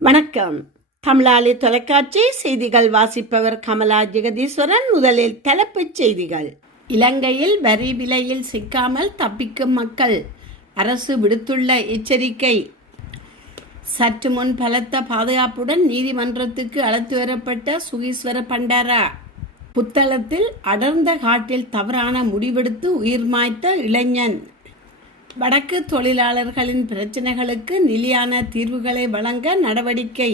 வணக்கம். தமிழாளி தொலைக்காட்சி செய்திகள் வாசிப்பவர் கமலா ஜெகதீஸ்வரன். முதலில் தலைப்புச் செய்திகள். இலங்கையில் வரி விலையில் சிக்காமல் தப்பிக்கும் மக்கள், அரசு விடுத்துள்ள எச்சரிக்கை. சற்று முன் பலத்த பாதுகாப்புடன் நீதிமன்றத்துக்கு அழைத்து வரப்பட்ட சுகீஸ்வர பண்டாரா. புத்தளத்தில் அடர்ந்த காட்டில் தவறான முடிவெடுத்து உயிர் மாய்த்த இளைஞன். வடக்கு தொழிலாளர்களின் பிரச்சினைகளுக்கு நிலையான தீர்வுகளை வழங்க நடவடிக்கை.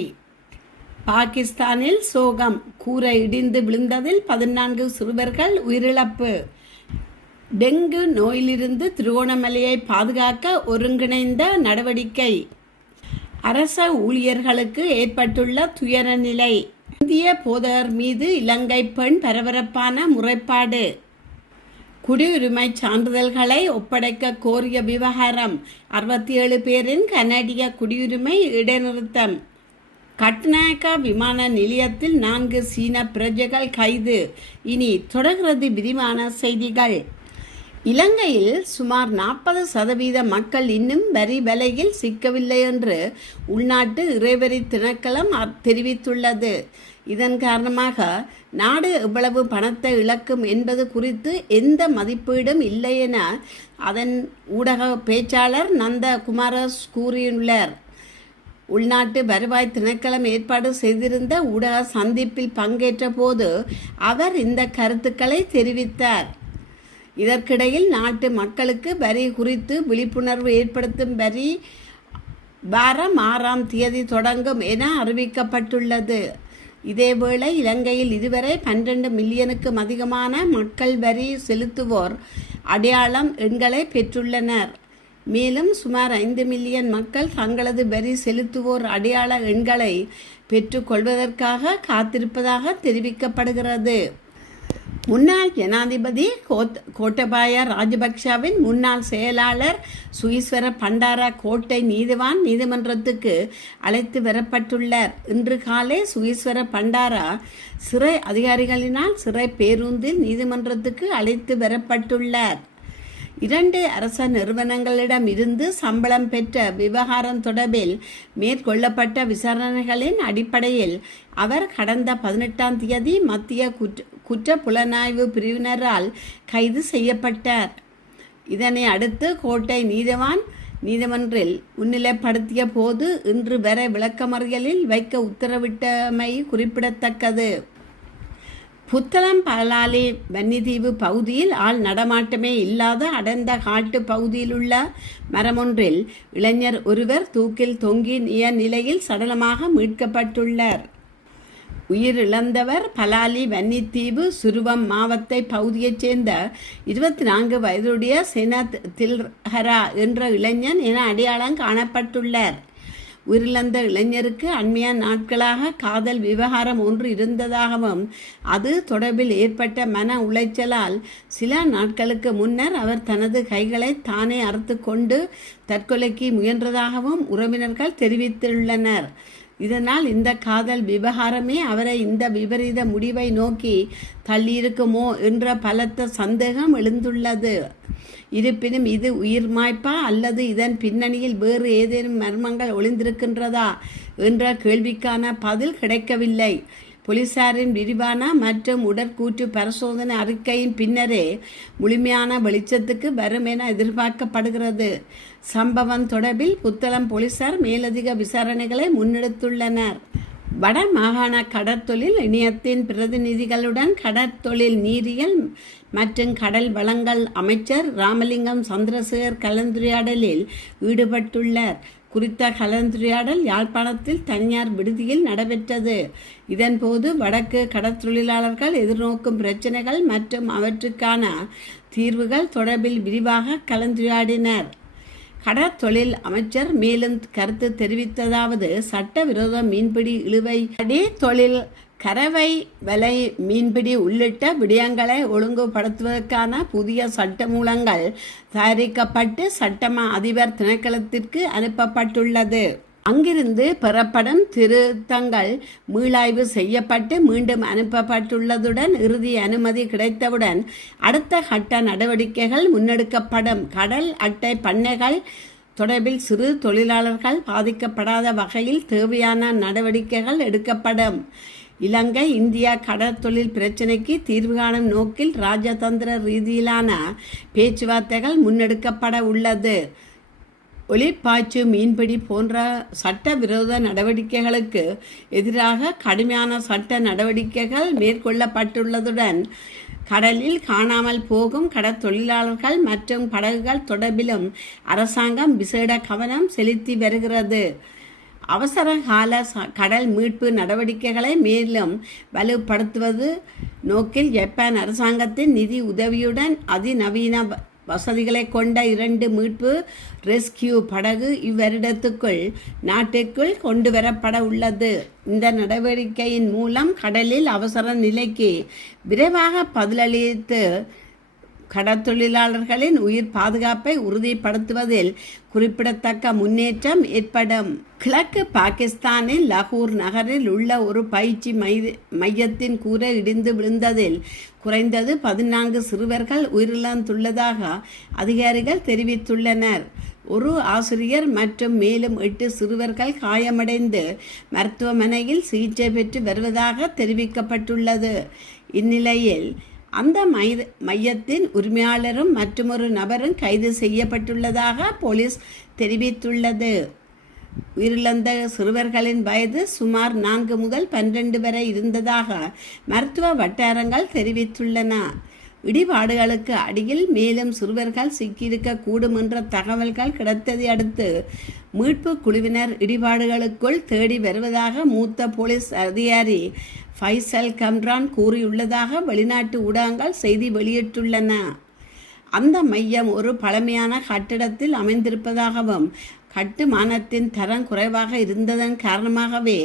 பாகிஸ்தானில் சோகம், கூரை இடிந்து விழுந்ததில் 14 சிறுவர்கள் உயிரிழப்பு. டெங்கு நோயிலிருந்து திருகோணமலையை பாதுகாக்க ஒருங்கிணைந்த நடவடிக்கை. அரச ஊழியர்களுக்கு ஏற்பட்டுள்ள துயர நிலை. இந்திய போதகர் மீது இலங்கை பெண் பரபரப்பான முறைப்பாடு. குடியுரிமை சான்றிதழ்களை ஒப்படைக்க கோரிய விவகாரம். 67 பேரின் கனடிய குடியுரிமை இடைநிறுத்தம். கட்நாயக்கா விமான நிலையத்தில் 4 சீன பிரஜைகள் கைது. இனி தொடர்கிறது விரிவான செய்திகள். இலங்கையில் சுமார் 40% மக்கள் இன்னும் வரி வலையில் சிக்கவில்லை என்று உள்நாட்டு இறைவரி திணைக்களம் தெரிவித்துள்ளது. இதன் காரணமாக நாடு எவ்வளவு பணத்தை இழக்கும் என்பது குறித்து எந்த மதிப்பீடும் இல்லை என அதன் ஊடக பேச்சாளர் நந்த குமாரஸ் கூறியுள்ளார். உள்நாட்டு வருவாய் திணைக்களம் ஏற்பாடு செய்திருந்த ஊடக சந்திப்பில் பங்கேற்ற போது அவர் இந்த கருத்துக்களை தெரிவித்தார். இதற்கிடையில் நாட்டு மக்களுக்கு வரி குறித்து விழிப்புணர்வு ஏற்படுத்தும் வரி வாரம் 6ஆம் தேதி தொடங்கும் என அறிவிக்கப்பட்டுள்ளது. இதேவேளை இலங்கையில் இதுவரை 12 மில்லியனுக்கும் அதிகமான மக்கள் வரி செலுத்துவோர் அடையாளம் எண்களை பெற்றுள்ளனர். மேலும் சுமார் 5 மில்லியன் மக்கள் தங்களது வரி செலுத்துவோர் அடையாள எண்களை பெற்றுக்கொள்வதற்காக காத்திருப்பதாக தெரிவிக்கப்படுகிறது. முன்னாள் ஜனாதிபதி கோட்டபாய ராஜபக்ஷவின் முன்னாள் செயலாளர் சுகீஸ்வர பண்டாரா கோட்டை நீதிவான் நீதிமன்றத்துக்கு அழைத்து வரப்பட்டுள்ளார். இன்று காலை சுகீஸ்வர பண்டாரா சிறை அதிகாரிகளினால் சிறை பேருந்தில் நீதிமன்றத்துக்கு அழைத்து வரப்பட்டுள்ளார். 2 அரச நிறுவனங்களிடம் இருந்து சம்பளம் பெற்ற விவகாரம் தொடர்பில் மேற்கொள்ளப்பட்ட விசாரணைகளின் அடிப்படையில் அவர் கடந்த 18ஆம் தேதி மத்திய குற்ற புலனாய்வு பிரிவினரால் கைது செய்யப்பட்டார். இதனை அடுத்து கோட்டை நீதிவான் நீதிமன்றில் முன்னிலைப்படுத்திய போது இன்று வரை விளக்கமறியலில் வைக்க உத்தரவிட்டமை குறிப்பிடத்தக்கது. புத்தளம் பலாலி வன்னிதீவு பகுதியில் ஆள் நடமாட்டமே இல்லாத அடர்ந்த காட்டு பகுதியில் உள்ள மரமொன்றில் இளைஞர் ஒருவர் தூக்கில் தொங்கிய நிலையில் சடலமாக மீட்கப்பட்டுள்ளார். உயிரிழந்தவர் பலாலி வன்னித்தீவு சுருவம் மாவட்ட பகுதியைச் சேர்ந்த 24 வயதுடைய செனத் தில்ஹரா என்ற இளைஞன் என அடையாளம் காணப்பட்டுள்ளார். உயிரிழந்த இளைஞருக்கு அண்மைய நாட்களாக காதல் விவகாரம் ஒன்று இருந்ததாகவும் அது தொடர்பில் ஏற்பட்ட மன உளைச்சலால் சில நாட்களுக்கு முன்னர் அவர் தனது கைகளை தானே அறுத்து கொண்டு தற்கொலைக்கு முயன்றதாகவும் உறவினர்கள் தெரிவித்துள்ளனர். இதனால் இந்த காதல் விவகாரமே அவரை இந்த விபரீத முடிவை நோக்கி தள்ளியிருக்குமோ என்ற பலத்த சந்தேகம் எழுந்துள்ளது. இருப்பினும் இது உயிர் மாய்ப்பா அல்லது இதன் பின்னணியில் வேறு ஏதேனும் மர்மங்கள் ஒளிந்திருக்கின்றதா என்ற கேள்விக்கான பதில் கிடைக்கவில்லை. போலீசாரின் விரிவான மற்றும் உடற்கூற்று பரிசோதனை அறிக்கையின் பின்னரே முழுமையான வெளிச்சத்துக்கு வரும் என எதிர்பார்க்கப்படுகிறது. சம்பவம் தொடர்பில் புத்தளம் போலீசார் மேலதிக விசாரணைகளை முன்னெடுத்துள்ளனர். வட மாகாண கடற்தொழில் இணையத்தின் பிரதிநிதிகளுடன் கடற்தொழில் நீரியல் மற்றும் கடல் வளங்கள் அமைச்சர் ராமலிங்கம் சந்திரசேகர் கலந்துரையாடலில் ஈடுபட்டுள்ளார். குறித்த கலந்துரையாடல் யாழ்ப்பாணத்தில் தனியார் விடுதியில் நடைபெற்றது. இதன்போது வடக்கு கடற்தொழிலாளர்கள் எதிர்நோக்கும் பிரச்சினைகள் மற்றும் அவற்றுக்கான தீர்வுகள் தொடர்பில் விரிவாக கலந்துரையாடினர். கடற்தொழில் அமைச்சர் மேலும் கருத்து தெரிவித்ததாவது: சட்டவிரோத மீன்பிடி, இழுவை தொழில், கரவை வலை மீன்பிடி உள்ளிட்ட விடயங்களை ஒழுங்குபடுத்துவதற்கான புதிய சட்டமூலங்கள் தயாரிக்கப்பட்டு சட்டமா அதிபர் திணைக்களத்திற்கு அனுப்பப்பட்டுள்ளது. அங்கிருந்து பெறப்படும் திருத்தங்கள் மீளாய்வு செய்யப்பட்டு மீண்டும் அனுப்பப்பட்டுள்ளதுடன் இறுதி அனுமதி கிடைத்தவுடன் அடுத்த கட்ட நடவடிக்கைகள் முன்னெடுக்கப்படும். கடல் அட்டை பண்ணைகள் தொடர்பில் சிறு தொழிலாளர்கள் பாதிக்கப்படாத வகையில் தேவையான நடவடிக்கைகள் எடுக்கப்படும். இலங்கை இந்தியா கடற்தொழில் பிரச்சினைக்கு தீர்வு காணும் நோக்கில் ராஜதந்திர ரீதியிலான பேச்சுவார்த்தைகள் முன்னெடுக்கப்பட உள்ளது. ஒளிப்பாய்ச்சு மீன்பிடி போன்ற சட்டவிரோத நடவடிக்கைகளுக்கு எதிராக கடுமையான சட்ட நடவடிக்கைகள் மேற்கொள்ளப்பட்டுள்ளதுடன் கடலில் காணாமல் போகும் கடற்தொழிலாளர்கள் மற்றும் படகுகள் தொடர்பிலும் அரசாங்கம் விசேட கவனம் செலுத்தி வருகிறது. அவசர கால கடல் மீட்பு நடவடிக்கைகளை மேலும் வலுப்படுத்துவது நோக்கில் ஜப்பான் அரசாங்கத்தின் நிதி உதவியுடன் அதிநவீன வசதிகளை கொண்ட 2 மீட்பு ரெஸ்கியூ படகு இவ்வருடத்துக்குள் நாட்டிற்குள் கொண்டு வரப்பட உள்ளது. இந்த நடவடிக்கையின் மூலம் கடலில் அவசர நிலைக்கு விரைவாக பதிலளித்து கடற்தொழிலாளர்களின் உயிர் பாதுகாப்பை உறுதிப்படுத்துவதில் குறிப்பிடத்தக்க முன்னேற்றம் ஏற்படும். கிழக்கு பாகிஸ்தானின் லாகூர் நகரில் உள்ள ஒரு பயிற்சி மையத்தின் கூரை இடிந்து விழுந்ததில் குறைந்தது 14 சிறுவர்கள் உயிரிழந்துள்ளதாக அதிகாரிகள் தெரிவித்துள்ளனர். ஒரு ஆசிரியர் மற்றும் மேலும் 8 சிறுவர்கள் காயமடைந்து மருத்துவமனையில் சிகிச்சை பெற்று வருவதாக தெரிவிக்கப்பட்டுள்ளது. இந்நிலையில் அந்த மையத்தின் உரிமையாளரும் மற்றொரு நபரும் கைது செய்யப்பட்டுள்ளதாக போலீஸ் தெரிவித்துள்ளது. உயிரிழந்த சிறுவர்களின் வயது சுமார் 4 முதல் 12 வரை இருந்ததாக மருத்துவ வட்டாரங்கள் தெரிவித்துள்ளன. இடிபாடுகளுக்கு அடியில் மேலும் சிறுவர்கள் சிக்கியிருக்க கூடும் என்ற தகவல்கள் கிடைத்ததை அடுத்து மீட்பு குழுவினர் இடிபாடுகளுக்குள் தேடி வருவதாக மூத்த போலீஸ் அதிகாரி ஃபைசல் கம்ரான் கூறியுள்ளதாக வெளிநாட்டு ஊடகங்கள் செய்தி வெளியிட்டுள்ளன. அந்த மையம் ஒரு பழமையான கட்டிடத்தில் அமைந்திருப்பதாகவும் கட்டுமானத்தின் தரம் குறைவாக இருந்ததன் காரணமாகவே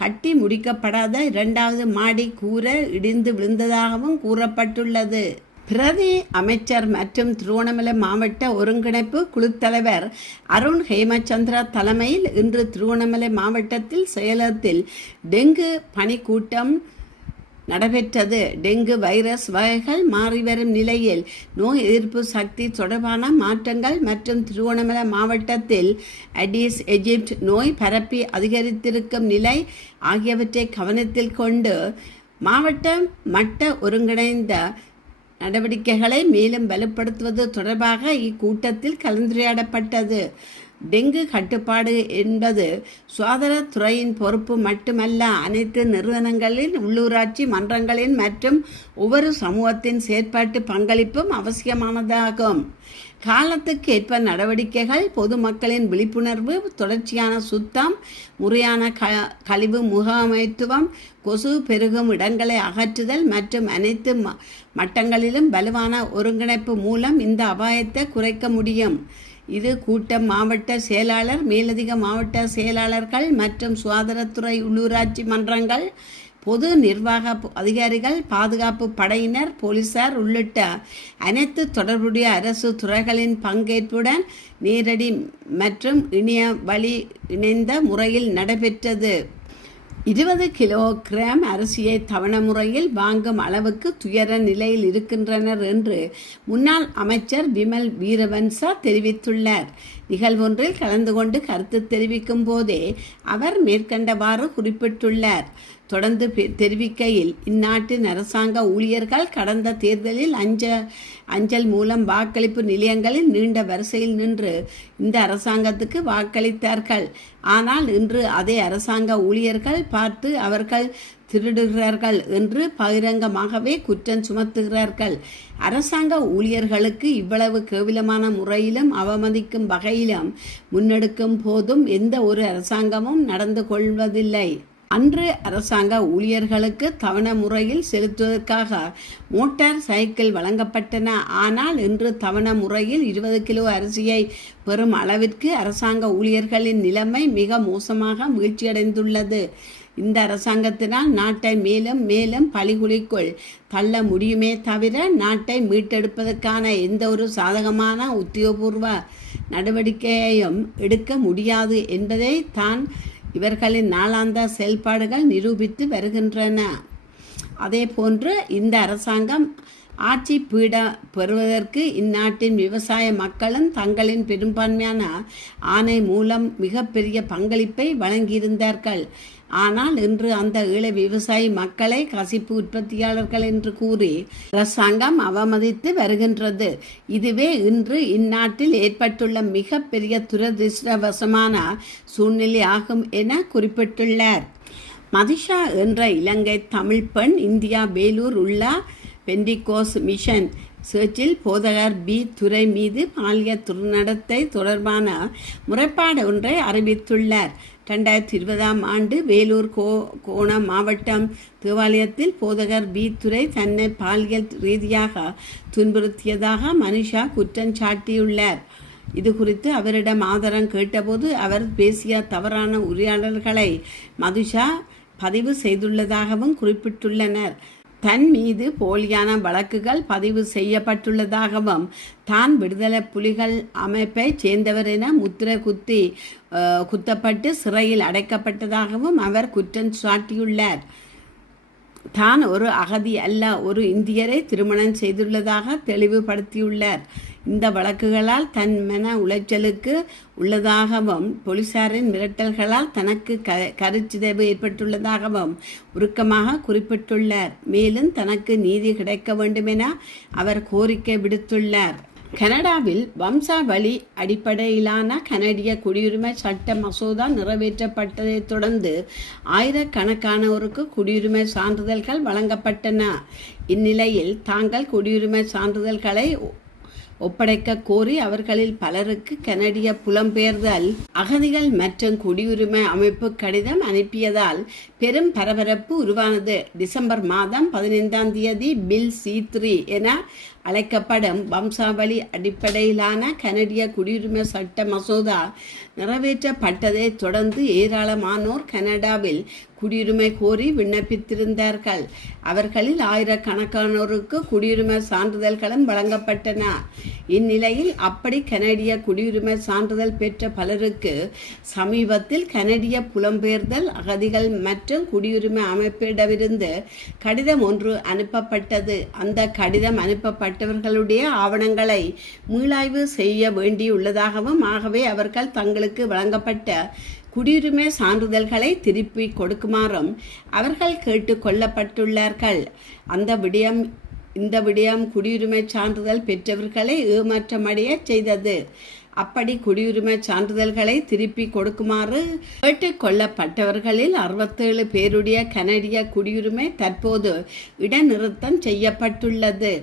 கட்டி முடிக்கப்படாத 2வது மாடி கூரை இடிந்து விழுந்ததாகவும் கூறப்பட்டுள்ளது. பிரதி அமைச்சர் மற்றும் திருவோணமலை மாவட்ட ஒருங்கிணைப்பு குழு தலைவர் அருண் ஹேமச்சந்திரா தலைமையில் இன்று திருவோணமலை மாவட்டத்தில் செயலகத்தில் டெங்கு பணிக்கூட்டம் நடைபெற்றது. டெங்கு வைரஸ் வகைகள் மாறிவரும் நிலையில் நோய் எதிர்ப்பு சக்தி தொடர்பான மாற்றங்கள் மற்றும் திருவோணமலை மாவட்டத்தில் அடிஸ் எஜிப்ட் நோய் பரப்பி அதிகரித்திருக்கும் நிலை ஆகியவற்றை கவனத்தில் கொண்டு மாவட்ட மட்ட ஒருங்கிணைந்த நடவடிக்கைகளை மேலும் வலுப்படுத்துவது தொடர்பாக இக்கூட்டத்தில் கலந்துரையாடப்பட்டது. டெங்கு கட்டுப்பாடு என்பது சுகாதாரத்துறையின் பொறுப்பு மட்டுமல்ல, அனைத்து நிறுவனங்களின் உள்ளூராட்சி மன்றங்களின் மற்றும் ஒவ்வொரு சமூகத்தின் செயற்பாட்டு பங்களிப்பும் அவசியமானதாகும். காலத்துக்கு ஏற்ப நடவடிக்கைகள், பொதுமக்களின் விழிப்புணர்வு, தொடர்ச்சியான சுத்தம், முறையான கழிவு முகாமைத்துவம், கொசு பெருகும் இடங்களை அகற்றுதல் மற்றும் அனைத்து மட்டங்களிலும் வலுவான ஒருங்கிணைப்பு மூலம் இந்த அபாயத்தை குறைக்க முடியும். இது கூட்டம் மாவட்ட செயலாளர், மேலதிக மாவட்ட செயலாளர்கள் மற்றும் சுகாதாரத்துறை, உள்ளூராட்சி மன்றங்கள், பொது நிர்வாக அதிகாரிகள், பாதுகாப்பு படையினர், போலீசார் உள்ளிட்ட அனைத்து தொடர்புடைய அரசு துறைகளின் பங்கேற்புடன் நேரடி மற்றும் இணைய வழி இணைந்த முறையில் நடைபெற்றது. 20 கிலோகிராம் அரிசியை தவணை முறையில் வாங்கும் அளவுக்கு துயர நிலையில் இருக்கின்றனர் என்று முன்னாள் அமைச்சர் விமல் வீரவன்சா தெரிவித்துள்ளார். நிகழ்வொன்றில் கலந்து கொண்டு கருத்து தெரிவிக்கும் போதே அவர் மேற்கண்டவாறு குறிப்பிட்டுள்ளார். தொடர்ந்து தெரிவிக்கையில், இந்நாட்டின் அரசாங்க ஊழியர்கள் கடந்த தேர்தலில் அஞ்சல் மூலம் வாக்களிப்பு நிலையங்களில் நீண்ட வரிசையில் நின்று இந்த அரசாங்கத்துக்கு வாக்களித்தார்கள். ஆனால் இன்று அதே அரசாங்க ஊழியர்கள் பார்த்து அவர்கள் திருடுகிறார்கள் என்று பகிரங்கமாகவே குற்றம் சுமத்துகிறார்கள். அரசாங்க ஊழியர்களுக்கு இவ்வளவு கேவலமான முறையிலும் அவமதிக்கும் வகையிலும் முன்னெடுக்கும் போதும் எந்த ஒரு அரசாங்கமும் நடந்து கொள்வதில்லை. அன்று அரசாங்க ஊழியர்களுக்கு தவணை முறையில் செலுத்துவதற்காக மோட்டார் சைக்கிள் வழங்கப்பட்டன. ஆனால் இன்று தவணை முறையில் 20 கிலோ அரிசியை பெறும் அளவிற்கு அரசாங்க ஊழியர்களின் நிலைமை மிக மோசமாக வீழ்ச்சியடைந்துள்ளது. இந்த அரசாங்கத்தினால் நாட்டை மேலும் மேலும் பழிகுழிக்குள் தள்ள முடியுமே தவிர நாட்டை மீட்டெடுப்பதற்கான எந்த ஒரு சாதகமான உத்தியோகபூர்வ நடவடிக்கையையும் எடுக்க முடியாது என்பதை தான் இவர்களின் நாளாந்த செயல்பாடுகள் நிரூபித்து வருகின்றன. அதே போன்று இந்த அரசாங்கம் ஆட்சி பீட பெறுவதற்கு இந்நாட்டின் விவசாய மக்களும் தங்களின் பெரும்பான்மையான ஆணை மூலம் மிகப்பெரிய பங்களிப்பை வழங்கியிருந்தார்கள். ஆனால் இன்று அந்த ஈழ விவசாயி மக்களை கசிப்பு உற்பத்தியாளர்கள் என்று கூறி அரசாங்கம் அவமதித்து வருகின்றது. இதுவே இன்று இந்நாட்டில் ஏற்பட்டுள்ள மிகப்பெரிய துரதிருஷ்டவசமான சூழ்நிலை ஆகும் என குறிப்பிட்டுள்ளார். மதிஷா என்ற இலங்கை தமிழ் பெண் இந்தியா வேலூர் உள்ள பெண்டிகோஸ் மிஷன் சர்ச்சில் போதகர் பி துரை மீது பாலியல் துர்நடத்தை தொடர்பான முறைப்பாடு ஒன்றை அறிவித்துள்ளார். 2020 ஆண்டு வேலூர் கோணம் மாவட்டம் தேவாலயத்தில் போதகர் பி துரை தன்னை பாலியல் ரீதியாக துன்புறுத்தியதாக மனிஷா குற்றம் சாட்டியுள்ளார். இது குறித்து அவரிடம் ஆதரவு கேட்டபோது அவர் பேசிய தவறான உரையாடல்களை மதுஷா பதிவு செய்துள்ளதாகவும் குறிப்பிட்டுள்ளனர். தன் மீது போலியான வழக்குகள் பதிவு செய்யப்பட்டுள்ளதாகவும் தான் விடுதலை புலிகள் அமைப்பை சேர்ந்தவர் என முத்திரை குத்தப்பட்டு சிறையில் அடைக்கப்பட்டதாகவும் அவர் குற்றம் சாட்டியுள்ளார். தான் ஒரு அகதி அல்ல, ஒரு இந்தியரை திருமணம் செய்துள்ளதாக தெளிவுபடுத்தியுள்ளார். இந்த வழக்குகளால் தன் மன உளைச்சலுக்கு உள்ளதாகவும் போலீசாரின் மிரட்டல்களால் தனக்கு கருச்சிதைவு ஏற்பட்டுள்ளதாகவும் உருக்கமாக குறிப்பிட்டுள்ளார். மேலும் தனக்கு நீதி கிடைக்க வேண்டும் என அவர் கோரிக்கை விடுத்துள்ளார். கனடாவில் வம்சாவளி அடிப்படையிலான கனடிய குடியுரிமை சட்ட மசோதா நிறைவேற்றப்பட்டதை தொடர்ந்து ஆயிரக்கணக்கானோருக்கு குடியுரிமை சான்றிதழ்கள் வழங்கப்பட்டன. இந்நிலையில் தாங்கள் குடியுரிமை சான்றிதழ்களை ஒப்படைக்க கோரி அவர்களில் பலருக்கு கனடிய புலம்பெயர்தல் அகதிகள் மற்றும் குடியுரிமை அமைப்பு கடிதம் அனுப்பியதால் பெரும் பரபரப்பு உருவானது. டிசம்பர் மாதம் 15 பில் C3 என அழைக்கப்படும் வம்சாவளி அடிப்படையிலான கனடிய குடியுரிமை சட்ட மசோதா நிறைவேற்றப்பட்டதை தொடர்ந்து ஏராளமானோர் கனடாவில் குடியுரிமை கோரி விண்ணப்பித்திருந்தார்கள். அவர்களில் ஆயிரக்கணக்கானோருக்கு குடியுரிமை சான்றிதழ்களும் வழங்கப்பட்டன. இந்நிலையில் அப்படி கனடிய குடியுரிமை சான்றிதழ் பெற்ற பலருக்கு சமீபத்தில் கனடிய புலம்பெயர்தல் அகதிகள் மற்றும் குடியுரிமை அமைப்பிடமிருந்து கடிதம் ஒன்று அனுப்பப்பட்டது. அந்த கடிதம் அனுப்பப்பட்டவர்களுடைய ஆவணங்களை மீளாய்வு செய்ய வேண்டியுள்ளதாகவும் ஆகவே அவர்கள் தங்களுக்கு வழங்கப்பட்ட குடியுரிமை சான்றிதழ்களை திருப்பி கொடுக்குமாறும் அவர்கள் கேட்டு கொள்ளப்பட்டுள்ளார்கள். இந்த விடயம் குடியுரிமை சான்றிதழ் பெற்றவர்களை ஏமாற்றமடைய செய்தது. அப்படி குடியுரிமை சான்றிதழ்களை திருப்பி கொடுக்குமாறு கேட்டுக்கொள்ளப்பட்டவர்களில் 67 பேருடைய கனடிய குடியுரிமை தற்போது இடைநிறுத்தம் செய்யப்பட்டுள்ளது.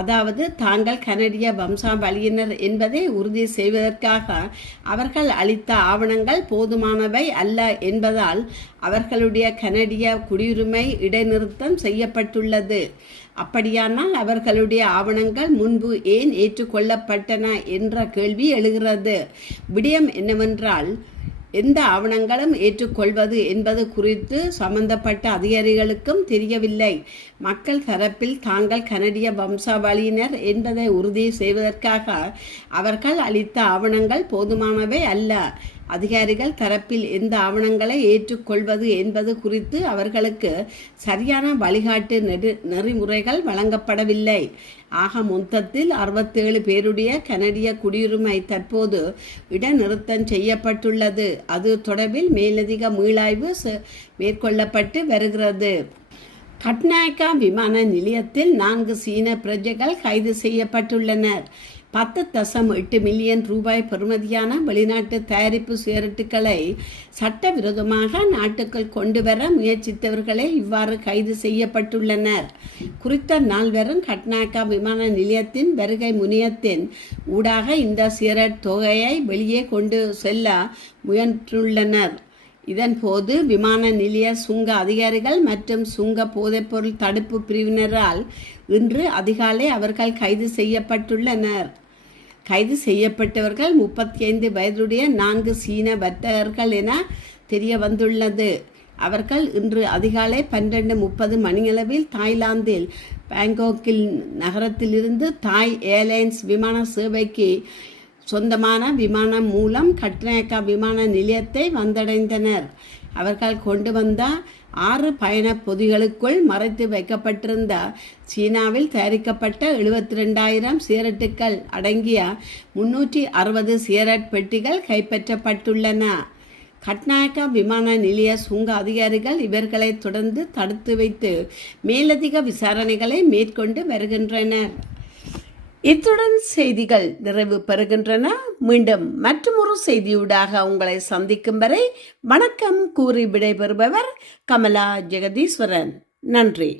அதாவது தாங்கள் கனடிய வம்சாவளியினர் என்பதை உறுதி செய்வதற்காக அவர்கள் அளித்த ஆவணங்கள் போதுமானவை அல்ல என்பதால் அவர்களுடைய கனடிய குடியுரிமை இடைநிறுத்தம் செய்யப்பட்டுள்ளது. அப்படியானால் அவர்களுடைய ஆவணங்கள் முன்பு ஏன் ஏற்றுக்கொள்ளப்பட்டன என்ற கேள்வி எழுகிறது. விடயம் என்னவென்றால், எந்த ஆவணங்களும் ஏற்றுக்கொள்வது என்பது குறித்து சம்பந்தப்பட்ட அதிகாரிகளுக்கும் தெரியவில்லை. மக்கள் தரப்பில் தாங்கள் கனடிய வம்சாவளியினர் என்பதை உறுதி செய்வதற்காக அவர்கள் அளித்த ஆவணங்கள் போதுமானவை அல்ல. அதிகாரிகள் தரப்பில் எந்த ஆவணங்களை ஏற்றுக்கொள்வது என்பது குறித்து அவர்களுக்கு சரியான வழிகாட்டு நெறிமுறைகள் வழங்கப்படவில்லை. ஆக மொத்தத்தில் 67 பேருடைய கனடிய குடியுரிமை தற்போது இடைநிறுத்தம் செய்யப்பட்டுள்ளது. அது தொடர்பில் மேலதிக மீளாய்வு மேற்கொள்ளப்பட்டு வருகிறது. கட்நாயக்கா விமான நிலையத்தில் 4 சீன பிரஜைகள் கைது செய்யப்பட்டுள்ளனர். 10.8 மில்லியன் ரூபாய் பெறுமதியான வெளிநாட்டு தயாரிப்பு சிகரெட்டுகளை சட்டவிரோதமாக நாட்டுக்குள் கொண்டு வர முயற்சித்தவர்களே இவ்வாறு கைது செய்யப்பட்டுள்ளனர். குறித்த நால்வரும் கட்நாயக்கா விமான நிலையத்தின் வருகை முனையத்தின் ஊடாக இந்த சிகரெட் தொகையை வெளியே கொண்டு செல்ல முயன்றுள்ளனர். இதன்போது விமான நிலைய சுங்க அதிகாரிகள் மற்றும் சுங்க போதைப்பொருள் தடுப்பு பிரிவினரால் இன்று அதிகாலை அவர்கள் கைது செய்யப்பட்டுள்ளனர். கைது செய்யப்பட்டவர்கள் 35 வயதுடைய 4 சீன வர்த்தகர்கள் என தெரிய வந்துள்ளது. அவர்கள் இன்று அதிகாலை 12:30 மணியளவில் தாய்லாந்தில் பாங்காக்கில் நகரத்திலிருந்து தாய் ஏர்லைன்ஸ் விமான சேவைக்கு சொந்தமான விமானம் மூலம் கட்நாயக்கா விமான நிலையத்தை வந்தடைந்தனர். அவர்கள் கொண்டு வந்த 6 பயண பொதிகளுக்குள் மறைத்து வைக்கப்பட்டிருந்த சீனாவில் தயாரிக்கப்பட்ட 72,000 சிகரெட்டுகள் அடங்கிய 360 சிகரெட் பெட்டிகள் கைப்பற்றப்பட்டுள்ளன. கட்நாயக்கா விமான நிலைய சுங்க அதிகாரிகள் இவர்களை தொடர்ந்து தடுத்து வைத்து மேலதிக விசாரணைகளை மேற்கொண்டு வருகின்றனர். இத்துடன் செய்திகள் நிறைவு பெறுகின்றன. மீண்டும் மற்றொரு செய்தியூடாக உங்களை சந்திக்கும் வரை வணக்கம் கூறி விடைபெறுபவர் கமலா ஜெகதீஸ்வரன். நன்றி.